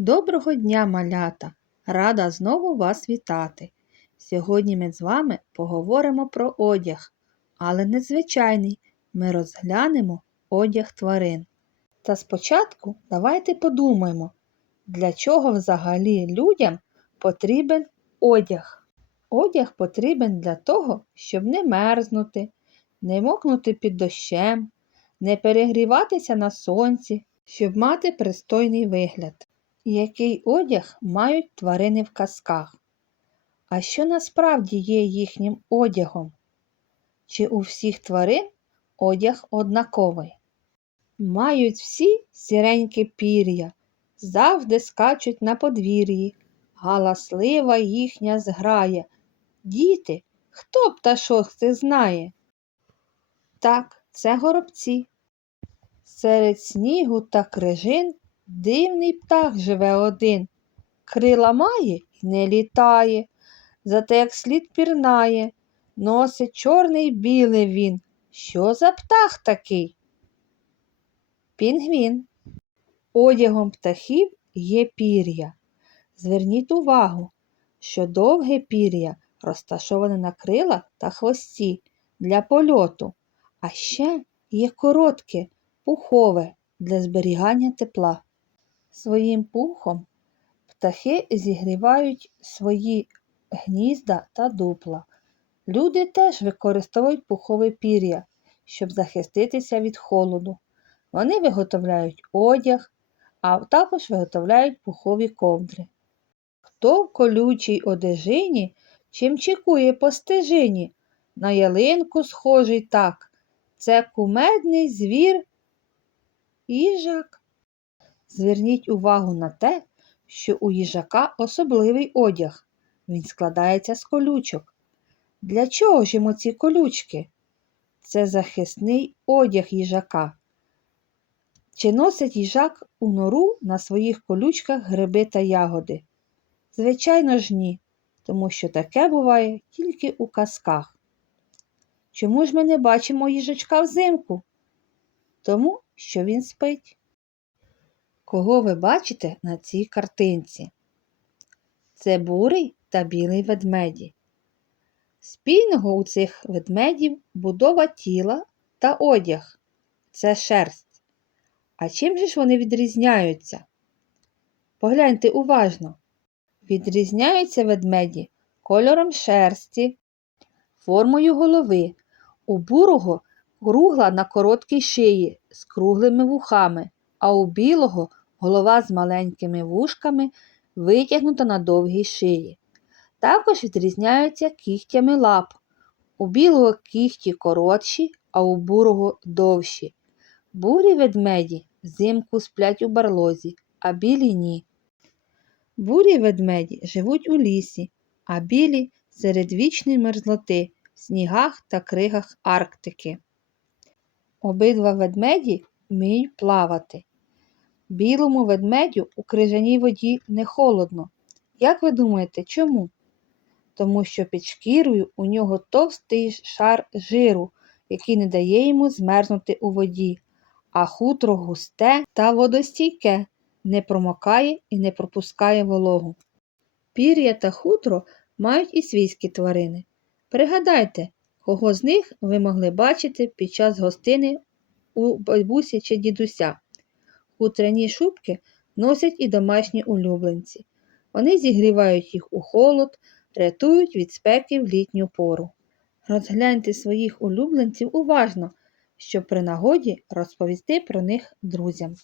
Доброго дня, малята! Рада знову вас вітати. Сьогодні ми з вами поговоримо про одяг, але не звичайний. Ми розглянемо одяг тварин. Та спочатку давайте подумаємо, для чого взагалі людям потрібен одяг. Одяг потрібен для того, щоб не мерзнути, не мокнути під дощем, не перегріватися на сонці, щоб мати пристойний вигляд. Який одяг мають тварини в казках? А що насправді є їхнім одягом? Чи у всіх тварин одяг однаковий? Мають всі сіреньке пір'я, завжди скачуть на подвір'ї, галаслива їхня зграя. Діти, хто пташок це знає? Так, це горобці. Серед снігу та крижин Дивний птах живе один, крила має й не літає, зате як слід пірнає, носить чорний й білий він. Що за птах такий? Пінгвін. Одягом птахів є пір'я. Зверніть увагу, що довге пір'я розташоване на крилах та хвості для польоту, а ще є коротке, пухове для зберігання тепла. Своїм пухом птахи зігрівають свої гнізда та дупла. Люди теж використовують пухове пір'я, щоб захиститися від холоду. Вони виготовляють одяг, а також виготовляють пухові ковдри. Хто в колючій одежині чим чекує по стежині? На ялинку схожий так. Це кумедний звір їжак. Зверніть увагу на те, що у їжака особливий одяг. Він складається з колючок. Для чого ж йому ці колючки? Це захисний одяг їжака. Чи носить їжак у нору на своїх колючках гриби та ягоди? Звичайно ж ні, тому що таке буває тільки у казках. Чому ж ми не бачимо їжачка взимку? Тому що він спить. Кого ви бачите на цій картинці? Це бурий та білий ведмеді. Спільного у цих ведмедів будова тіла та одяг це шерсть. А чим же ж вони відрізняються? Погляньте уважно. Відрізняються ведмеді кольором шерсті, формою голови. У бурого кругла на короткій шиї з круглими вухами, а у білого голова з маленькими вушками витягнута на довгій шиї. Також відрізняються кігтями лап. У білого кігті коротші, а у бурого довші. Бурі ведмеді взимку сплять у барлозі, а білі ні. Бурі ведмеді живуть у лісі, а білі серед вічної мерзлоти в снігах та кригах Арктики. Обидва ведмеді вміють плавати. Білому ведмедю у крижаній воді не холодно. Як ви думаєте, чому? Тому що під шкірою у нього товстий шар жиру, який не дає йому змерзнути у воді, а хутро густе та водостійке, не промокає і не пропускає вологу. Пір'я та хутро мають і свійські тварини. Пригадайте, кого з них ви могли бачити під час гостини у бабусі чи дідуся. Хутряні шубки носять і домашні улюбленці. Вони зігрівають їх у холод, рятують від спеки в літню пору. Розгляньте своїх улюбленців уважно, щоб при нагоді розповісти про них друзям.